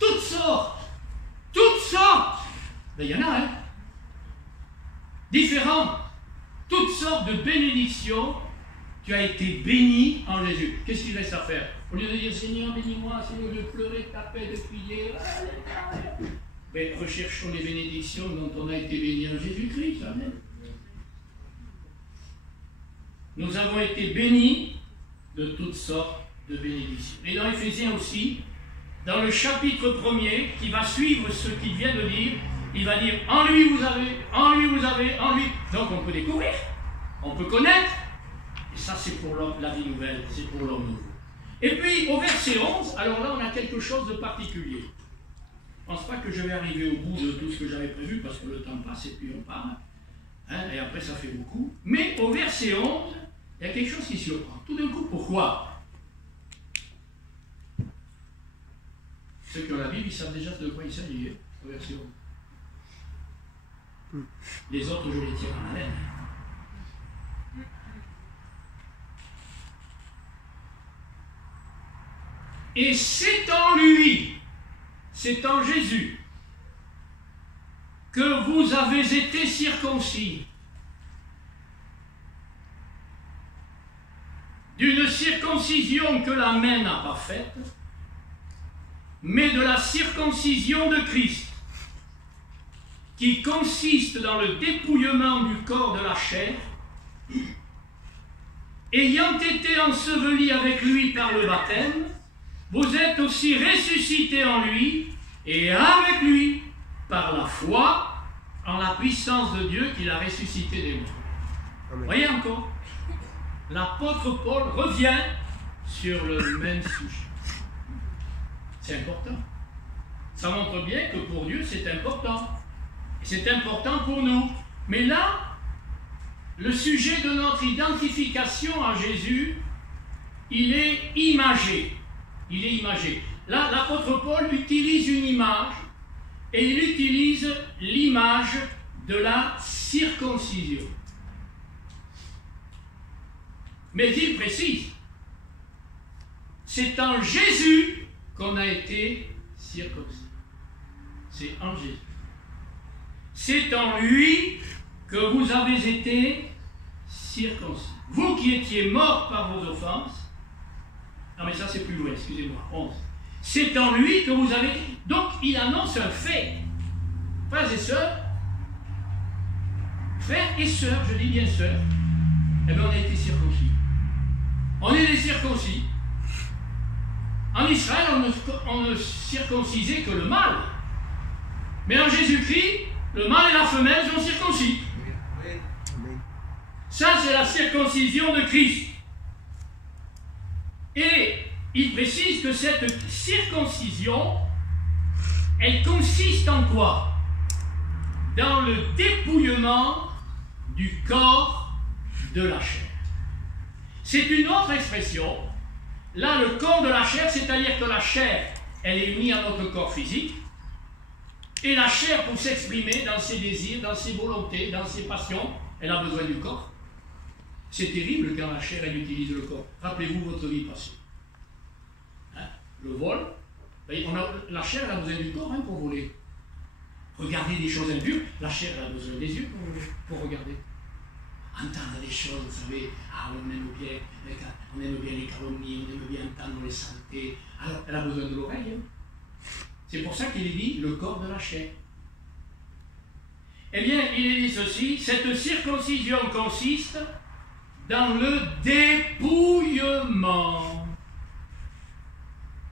Toutes sortes. Ben, il y en a, hein? Différentes. Toutes sortes de bénédictions. Tu as été béni en Jésus. Qu'est-ce qu'il reste à faire? Au lieu de dire Seigneur, bénis-moi, Seigneur, de pleurer, de taper, de crier. Ben, recherchons les bénédictions dont on a été béni en Jésus-Christ. Amen. Nous avons été bénis de toutes sortes de bénédictions. Et dans Éphésiens aussi, dans le chapitre 1er, qui va suivre ce qu'il vient de dire, il va dire en lui vous avez, en lui vous avez, en lui. Donc on peut découvrir, on peut connaître, et ça c'est pour la vie nouvelle, c'est pour l'homme nouveau. Et puis au verset 11, alors là on a quelque chose de particulier. Je ne pense pas que je vais arriver au bout de tout ce que j'avais prévu, parce que le temps passe et puis on parle. Hein, et après, ça fait beaucoup. Mais au verset 11, il y a quelque chose qui surprend. Tout d'un coup, pourquoi? Ceux qui ont la Bible, ils savent déjà de quoi il s'agit, au verset 11. Les autres, je les tiens en haleine. Et c'est en lui, c'est en Jésus, que vous avez été circoncis. D'une circoncision que la main n'a pas faite, mais de la circoncision de Christ, qui consiste dans le dépouillement du corps de la chair, ayant été ensevelis avec lui par le baptême, vous êtes aussi ressuscités en lui et avec lui par la foi en la puissance de Dieu qui l'a ressuscité des morts. Voyez encore, l'apôtre Paul revient sur le même sujet. C'est important. Ça montre bien que pour Dieu c'est important. C'est important pour nous. Mais là, le sujet de notre identification à Jésus, il est imagé. Il est imagé. Là, l'apôtre Paul utilise une image, et il utilise l'image de la circoncision. Mais il précise, c'est en Jésus qu'on a été circoncis. C'est en Jésus. C'est en lui que vous avez été circoncis. Vous qui étiez morts par vos offenses, non mais ça c'est plus loin, excusez-moi, 11. C'est en lui que vous avez... Donc il annonce un fait. Frères et sœurs, je dis bien sœurs, eh bien on a été circoncis. On est des circoncis. En Israël, on ne circoncisait que le mâle. Mais en Jésus-Christ, le mâle et la femelle sont circoncis. Ça, c'est la circoncision de Christ. Et il précise que cette circoncision, elle consiste en quoi? Dans le dépouillement du corps de la chair. C'est une autre expression. Là, le corps de la chair, c'est-à-dire que la chair, elle est unie à notre corps physique. Et la chair, pour s'exprimer dans ses désirs, dans ses volontés, dans ses passions, elle a besoin du corps. C'est terrible quand la chair, elle utilise le corps. Rappelez-vous votre vie passée. Hein? Le vol, la chair, elle a besoin du corps pour voler. Regarder des choses impures, la chair, elle a besoin des yeux pour regarder. Entendre des choses, vous savez, on aime bien les calomnies, on aime bien entendre les saletés. Alors, elle a besoin de l'oreille. Hein? C'est pour ça qu'il est dit le corps de la chair. Eh bien, il est dit ceci, cette circoncision consiste dans le dépouillement.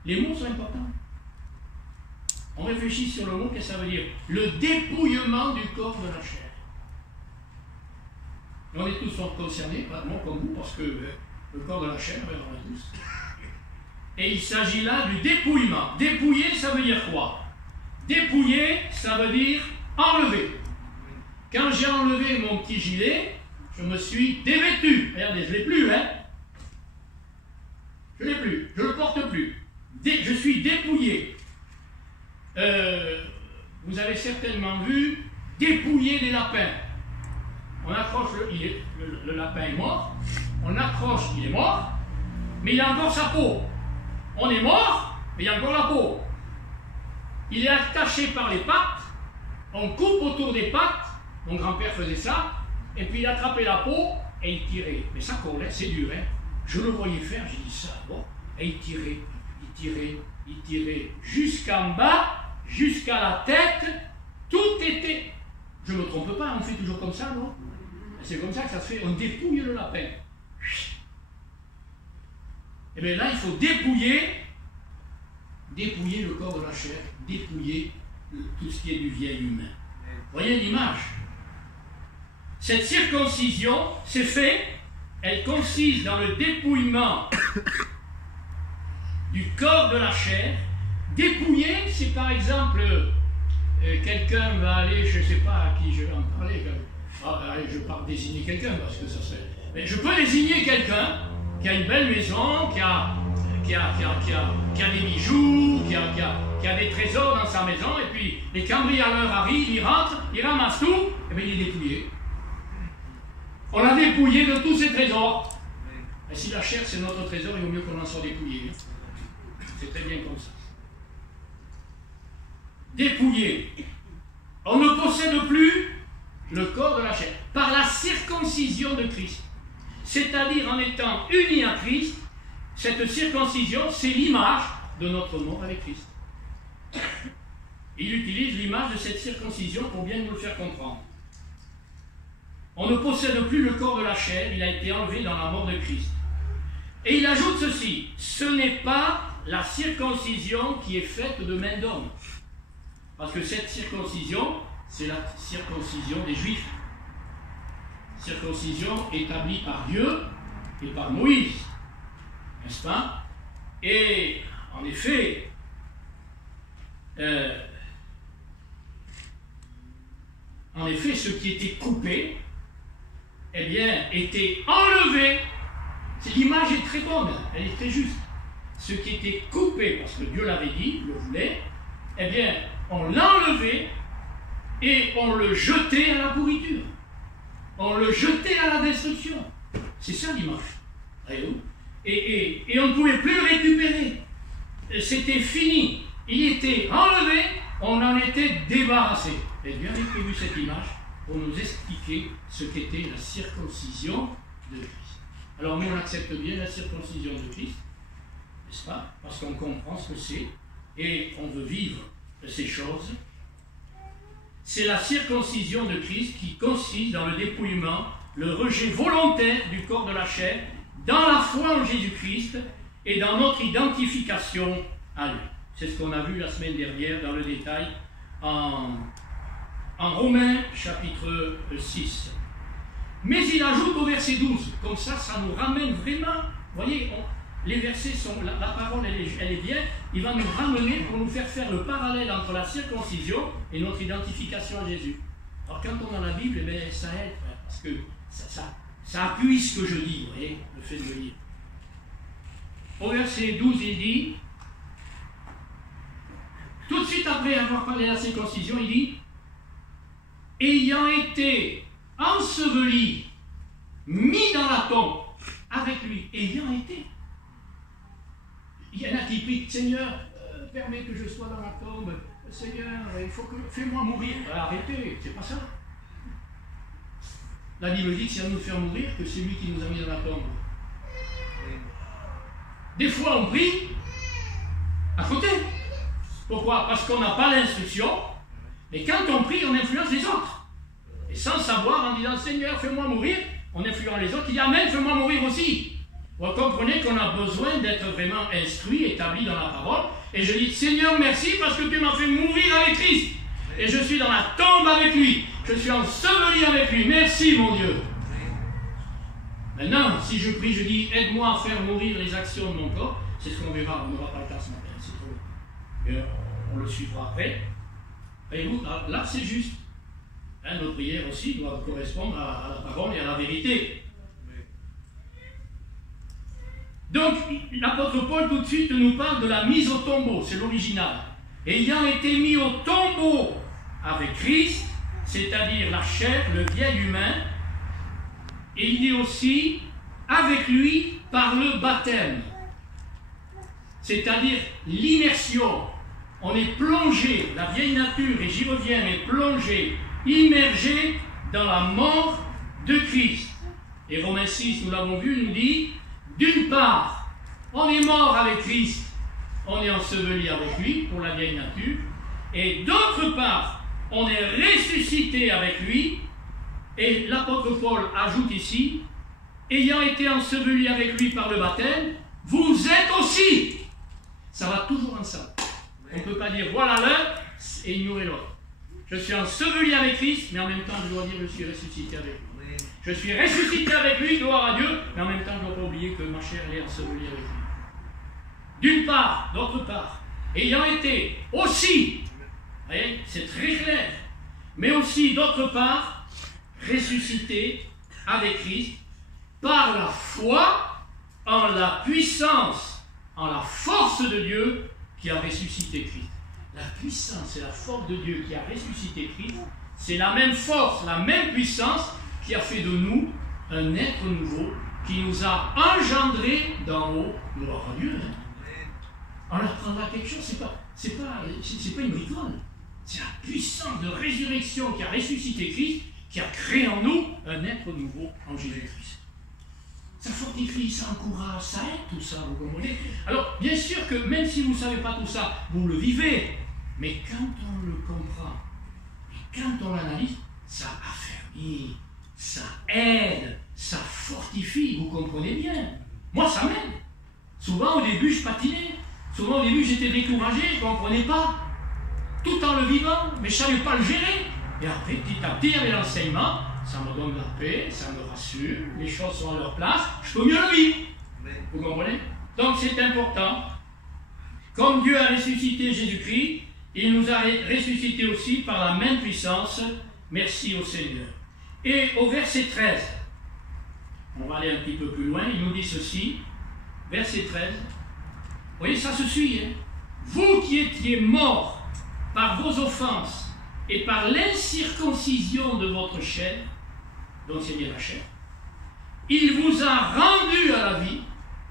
Les mots sont importants. On réfléchit sur le mot, qu'est-ce que ça veut dire? Le dépouillement du corps de la chair. Et on est tous concernés, moi comme vous, parce que le corps de la chair, on a tous. Et il s'agit là du dépouillement. Dépouiller, ça veut dire quoi? Dépouiller, ça veut dire enlever. Quand j'ai enlevé mon petit gilet, je me suis dévêtu. Regardez, je ne l'ai plus, hein? Je ne l'ai plus, je ne le porte plus. Je suis dépouillé. Vous avez certainement vu dépouiller les lapins. On accroche, le lapin est mort, on accroche, il est mort, mais il a encore sa peau. On est mort, mais il y a encore la peau. Il est attaché par les pattes, on coupe autour des pattes, mon grand-père faisait ça, et puis il attrapait la peau et il tirait. Mais ça, c'est dur, hein. Je le voyais faire, j'ai dit ça, bon, et il tirait, jusqu'en bas, jusqu'à la tête, tout était... Je ne me trompe pas, on fait toujours comme ça, non? C'est comme ça que ça se fait, on dépouille le lapin. Et bien là, il faut dépouiller le corps de la chair, dépouiller tout ce qui est du vieil humain. Vous voyez l'image? Cette circoncision, c'est fait, elle consiste dans le dépouillement du corps de la chair. Dépouiller, c'est par exemple, quelqu'un va aller, je ne sais pas à qui je vais en parler, Je ne vais pas désigner quelqu'un parce que ça serait. Mais je peux désigner quelqu'un qui a une belle maison, qui a des bijoux, qui a des trésors dans sa maison, et puis les cambrioleurs arrivent, ils rentrent, ils ramassent tout, et bien il est dépouillé. On l'a dépouillé de tous ses trésors. Et si la chair c'est notre trésor, il vaut mieux qu'on en soit dépouillé. C'est très bien comme ça. Dépouillé. On ne possède plus le corps de la chair par la circoncision de Christ. C'est-à-dire en étant unis à Christ, cette circoncision, c'est l'image de notre mort avec Christ. Il utilise l'image de cette circoncision pour bien nous le faire comprendre. On ne possède plus le corps de la chair, il a été enlevé dans la mort de Christ. Et il ajoute ceci, ce n'est pas la circoncision qui est faite de main d'homme. Parce que cette circoncision, c'est la circoncision des Juifs. Circoncision établie par Dieu et par Moïse. N'est-ce pas? Et en effet, ce qui était coupé, eh bien, était enlevé. L'image est très bonne, elle est très juste. Ce qui était coupé, parce que Dieu l'avait dit, le voulait, eh bien, on l'a enlevé et on le jetait à la pourriture. On le jetait à la destruction. C'est ça l'image. Et on ne pouvait plus le récupérer. C'était fini. Il était enlevé, on en était débarrassé. Et Dieu avait prévu cette image pour nous expliquer ce qu'était la circoncision de Christ. Alors nous, on accepte bien la circoncision de Christ, n'est-ce pas? Parce qu'on comprend ce que c'est et on veut vivre ces choses. C'est la circoncision de Christ qui consiste dans le dépouillement, le rejet volontaire du corps de la chair, dans la foi en Jésus-Christ et dans notre identification à lui. C'est ce qu'on a vu la semaine dernière dans le détail en Romains chapitre 6. Mais il ajoute au verset 12, comme ça nous ramène vraiment, vous voyez, les versets sont, la parole elle est bien, il va nous ramener pour nous faire le parallèle entre la circoncision et notre identification à Jésus. Alors quand on a la Bible, eh bien, ça aide, parce que ça appuie ce que je dis, vous voyez, le fait de le lire. Au verset 12, il dit, tout de suite après avoir parlé de la circoncision, il dit, ayant été enseveli, mis dans la tombe avec lui, ayant été. Il y en a qui prient, Seigneur, permets que je sois dans la tombe, Seigneur, il faut que fais-moi mourir. Arrêtez, c'est pas ça. La Bible dit que c'est à nous de faire mourir que c'est lui qui nous a mis dans la tombe. Des fois on prie à côté. Pourquoi? Parce qu'on n'a pas l'instruction, mais quand on prie, on influence les autres. Et sans savoir, en disant Seigneur, fais-moi mourir, on influence les autres, il dit Amen, fais-moi mourir aussi. Vous comprenez qu'on a besoin d'être vraiment instruit, établi dans la parole. Et je dis Seigneur, merci parce que tu m'as fait mourir avec Christ. Et je suis dans la tombe avec lui. Je suis enseveli avec lui. Merci mon Dieu. Maintenant, si je prie, je dis aide-moi à faire mourir les actions de mon corps. C'est ce qu'on verra, on n'aura pas le temps ce matin. C'est trop. Et on le suivra après. Et vous, là c'est juste. Nos prières aussi doivent correspondre à la parole et à la vérité. Donc, l'apôtre Paul tout de suite nous parle de la mise au tombeau, c'est l'original. Ayant été mis au tombeau avec Christ, c'est-à-dire la chair, le vieil humain, et il dit aussi avec lui par le baptême, c'est-à-dire l'immersion. On est plongé, la vieille nature, et j'y reviens, est plongée, immergée dans la mort de Christ. Et Romains 6, nous l'avons vu, nous dit d'une part, on est mort avec Christ, on est enseveli avec lui pour la vieille nature, et d'autre part, on est ressuscité avec lui, et l'apôtre Paul ajoute ici, ayant été enseveli avec lui par le baptême, vous êtes aussi. Ça va toujours ensemble. On ne peut pas dire voilà l'un et ignorer l'autre. Je suis enseveli avec Christ, mais en même temps, je dois dire je suis ressuscité avec lui. Je suis ressuscité avec lui, gloire à Dieu, mais en même temps, je ne dois pas oublier que ma chair est ensevelie avec lui. D'une part, d'autre part, ayant été aussi, vous voyez, c'est très clair, mais aussi d'autre part, ressuscités avec Christ par la foi en la puissance, en la force de Dieu qui a ressuscité Christ. La puissance et la force de Dieu qui a ressuscité Christ, c'est la même force, la même puissance qui a fait de nous un être nouveau, qui nous a engendrés d'en haut. Gloire à Dieu. On apprendra quelque chose, c'est pas une bricole. C'est la puissance de résurrection qui a ressuscité Christ, qui a créé en nous un être nouveau en Jésus-Christ. Ça fortifie, ça encourage, ça aide tout ça, vous comprenez? Alors, bien sûr que même si vous ne savez pas tout ça, vous le vivez. Mais quand on le comprend, et quand on l'analyse, ça affermit, ça aide, ça fortifie, vous comprenez bien. Moi, ça m'aide. Souvent, au début, je patinais. Souvent, au début, j'étais découragé, je ne comprenais pas. Tout en le vivant, mais je ne savais pas le gérer. Et après, petit à petit, avec l'enseignement, ça me donne la paix, ça me rassure, les choses sont à leur place, je peux mieux le vivre. Vous comprenez? Donc, c'est important. Comme Dieu a ressuscité Jésus-Christ, il nous a ressuscités aussi par la même puissance. Merci au Seigneur. Et au verset 13, on va aller un petit peu plus loin, il nous dit ceci, verset 13, vous voyez, ça se suit, hein? Vous qui étiez morts par vos offenses et par l'incirconcision de votre chair, donc c'est bien la chair, il vous a rendu à la vie,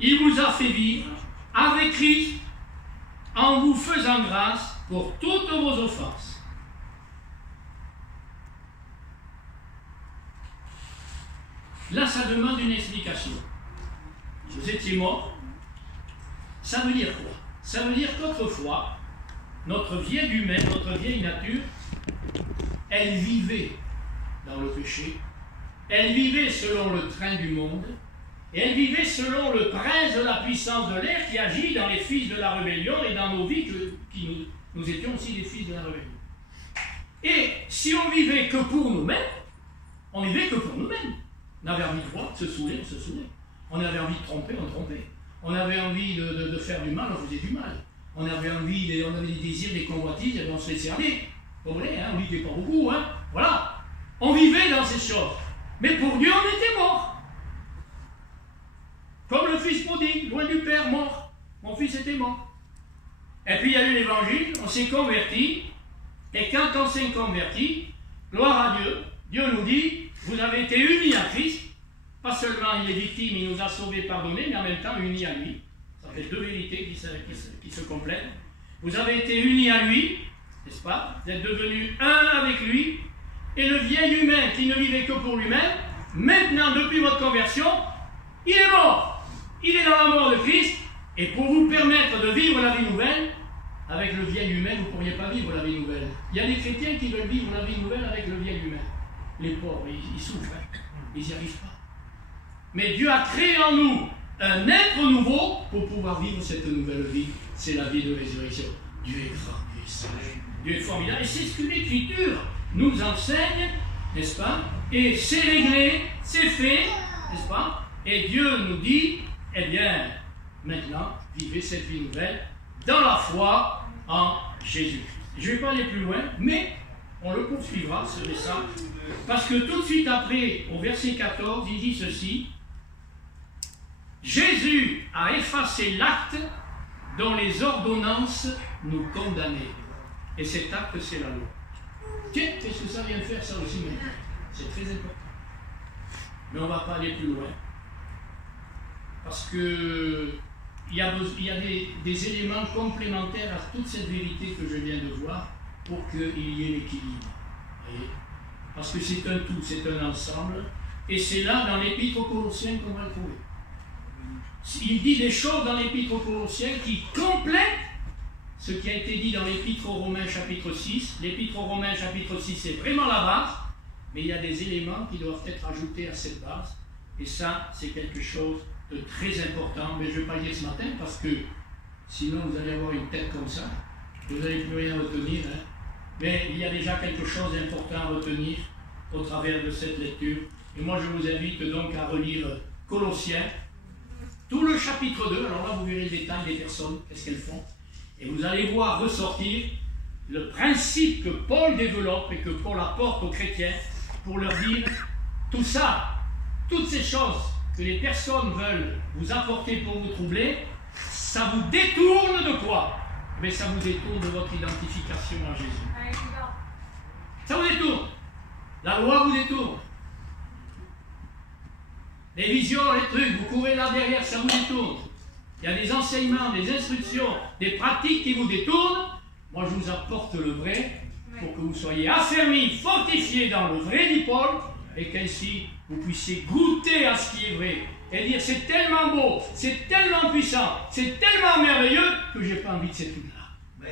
il vous a fait vivre avec Christ en vous faisant grâce pour toutes vos offenses. Là, ça demande une explication. Vous étiez morts. Ça veut dire quoi? Ça veut dire qu'autrefois, notre vieille humaine, notre vieille nature, elle vivait dans le péché, elle vivait selon le train du monde, et elle vivait selon le prince de la puissance de l'air qui agit dans les fils de la rébellion et dans nos vies, nous étions aussi des fils de la rébellion. Et si on vivait que pour nous-mêmes, on vivait que pour nous-mêmes. On avait envie de voir, de se saouler, on se saoulait. On avait envie de tromper, on trompait. On avait envie de faire du mal, on faisait du mal. On avait envie, on avait des désirs, des convoitises, et on se laissait aller. Vous voyez, hein, on vivait pas beaucoup, hein. Voilà. On vivait dans ces choses. Mais pour Dieu, on était mort. Comme le fils prodigue, loin du père, mort. Mon fils était mort. Et puis il y a eu l'évangile, on s'est converti. Et quand on s'est converti, gloire à Dieu, Dieu nous dit, vous avez été unis à Christ. Pas seulement il est victime, il nous a sauvés, pardonnés, mais en même temps unis à lui. Ça fait deux vérités qui se complètent. Vous avez été unis à lui, n'est-ce pas? Vous êtes devenus un avec lui. Et le vieil humain qui ne vivait que pour lui-même, maintenant, depuis votre conversion, il est mort. Il est dans la mort de Christ. Et pour vous permettre de vivre la vie nouvelle, avec le vieil humain, vous ne pourriez pas vivre la vie nouvelle. Il y a des chrétiens qui veulent vivre la vie nouvelle avec le vieil humain. Les pauvres, ils souffrent. Ils n'y arrivent pas. Mais Dieu a créé en nous un être nouveau pour pouvoir vivre cette nouvelle vie. C'est la vie de résurrection. Dieu est grand, Dieu est sage, Dieu est formidable. Et c'est ce que l'Écriture nous enseigne, n'est-ce pas? Et c'est réglé, c'est fait, n'est-ce pas? Et Dieu nous dit, eh bien, maintenant, vivez cette vie nouvelle dans la foi en Jésus-Christ. Je ne vais pas aller plus loin, mais on le poursuivra, ce message, parce que tout de suite après, au verset 14, il dit ceci, Jésus a effacé l'acte dont les ordonnances nous condamnaient. Et cet acte, c'est la loi. Tiens, qu'est-ce que ça vient faire, ça aussi maintenant? C'est très important. Mais on ne va pas aller plus loin. Parce que il y a des éléments complémentaires à toute cette vérité que je viens de voir pour qu'il y ait l'équilibre. Parce que c'est un tout, c'est un ensemble. Et c'est là, dans l'Épître aux Colossiens, qu'on va le trouver. Il dit des choses dans l'Épître aux Colossiens qui complètent ce qui a été dit dans l'Épître aux Romains chapitre 6. L'Épître aux Romains chapitre 6, c'est vraiment la base, mais il y a des éléments qui doivent être ajoutés à cette base. Et ça, c'est quelque chose de très important. Mais je ne vais pas le dire ce matin parce que sinon vous allez avoir une tête comme ça. Vous n'allez plus rien retenir. Hein. Mais il y a déjà quelque chose d'important à retenir au travers de cette lecture. Et moi, je vous invite donc à relire Colossiens, tout le chapitre 2. Alors là, vous verrez le détail des personnes, qu'est-ce qu'elles font. Et vous allez voir ressortir le principe que Paul développe et que Paul apporte aux chrétiens pour leur dire tout ça, toutes ces choses que les personnes veulent vous apporter pour vous troubler, ça vous détourne de quoi? Mais ça vous détourne de votre identification à Jésus. Ça vous détourne. La loi vous détourne. Les visions, les trucs, vous courez là derrière, ça vous détourne. Il y a des enseignements, des instructions, des pratiques qui vous détournent. Moi, je vous apporte le vrai pour que vous soyez affermis, fortifiés dans le vrai, dit Paul, et qu'ainsi vous puissiez goûter à ce qui est vrai et dire c'est tellement beau, c'est tellement puissant, c'est tellement merveilleux que je n'ai pas envie de ces trucs-là.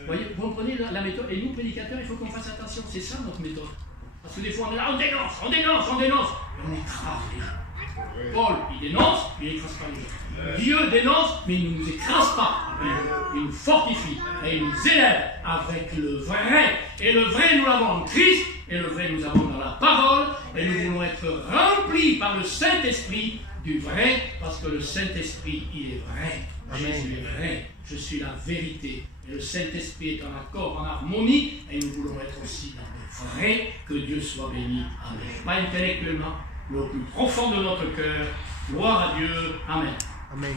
Vous voyez, vous comprenez la méthode? Et nous, prédicateurs, il faut qu'on fasse attention, c'est ça notre méthode. Parce que des fois on est là, on dénonce, on dénonce, on dénonce, et on écrase les gens. Paul, il dénonce, mais il n'écrase pas les gens. Dieu dénonce, mais il ne nous écrase pas. Il nous fortifie et il nous élève avec le vrai. Et le vrai, nous l'avons en Christ, et le vrai, nous avons dans la parole, et nous voulons être remplis par le Saint-Esprit du vrai, parce que le Saint-Esprit, il est vrai. Jésus est vrai. Je suis la vérité. Et le Saint-Esprit est en accord, en harmonie, et nous voulons être aussi dans le vrai. Que Dieu soit béni. Amen. Pas intellectuellement, mais au plus profond de notre cœur. Gloire à Dieu. Amen. Amen.